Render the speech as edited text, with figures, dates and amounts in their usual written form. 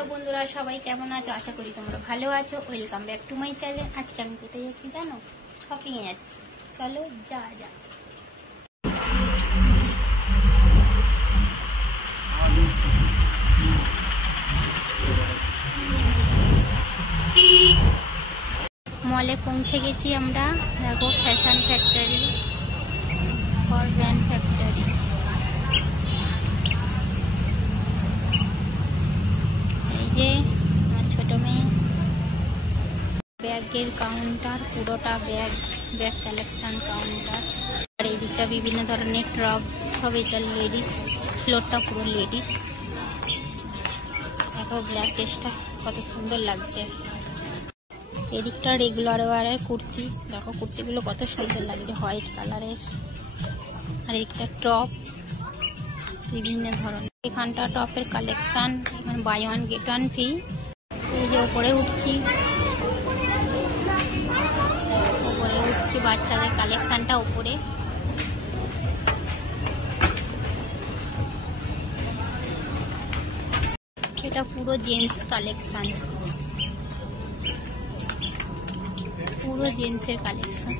Hello बंधुरा सबाई केमन आछो आशा करी तोमरा भालो आछो। Welcome back to my channel. आज के आमि कोथाय जाচ্ছি জানো? शपिंग ए जाচ্ছি। चलो जा जा। मले पौঁছে গেছি আমরা। দেখো fashion factory for brand factory. এই যে আমার ছোট মেয়ে ব্যাগের কাউন্টার, পুরোটা ব্যাগ ব্যাগ কালেকশন কাউন্টার। আর এই দিকটা বিভিন্ন ধরনের টপ, সব এটা লেডিস, ফ্লোরটা পুরো লেডিস। দেখো ব্ল্যাক ড্রেসটা কত সুন্দর লাগছে। এদিকটা রেগুলার ওয়ারের কুর্তি, দেখো কুর্তিগুলো কত সুন্দর লাগছে হোয়াইট কালারের। আর এদিকটা টপ বিভিন্ন ধরনের। এখানটা টপের কালেকশন, এখানে buy one get one free. এই যে ওপরে উঠছি বাচ্চাদের কালেকশনটা উপরে। এটা পুরো জেন্টস কালেকশন, পুরো জেন্টসের কালেকশন।